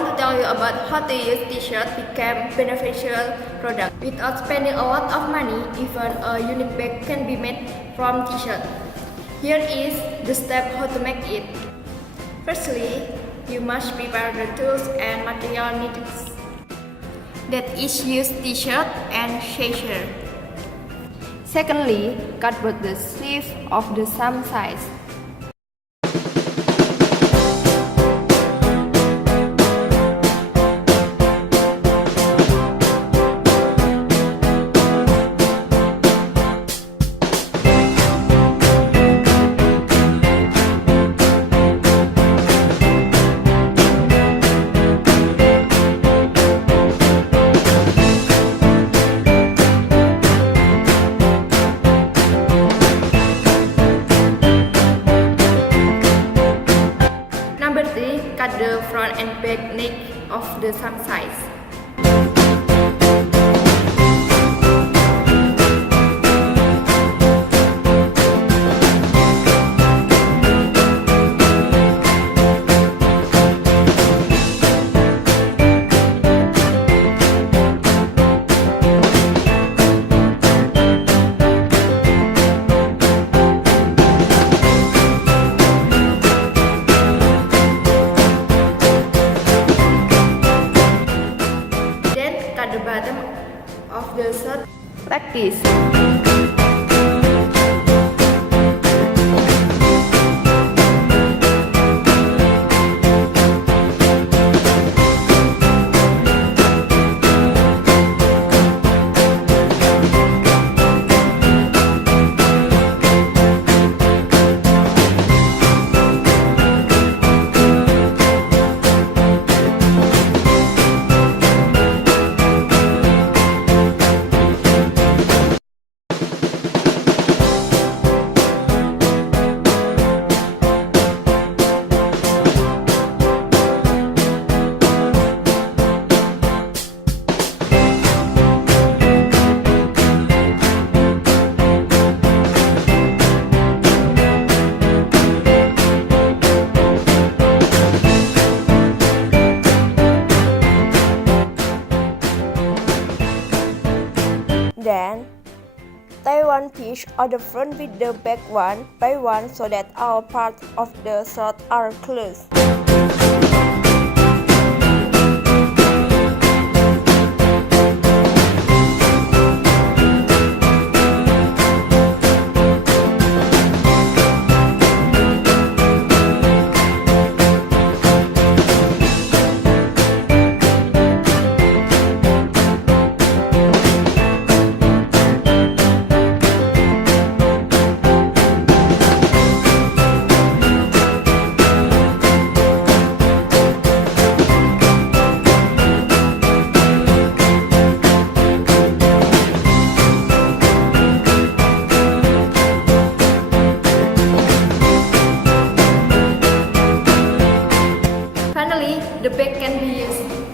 want to tell you about how to use t-shirt become beneficial product. Without spending a lot of money, even a unique bag can be made from t-shirt. Here is the step how to make it. Firstly, you must prepare the tools and material needed. That is use t-shirt and sasher. Secondly, cut both the sleeves of the same size. Number 3, cut the front and back neck of the same size. Cut the bottom of the shirt like this. Then, tie one piece of the front with the back one by one so that all parts of the shirt are closed. The bag can be used.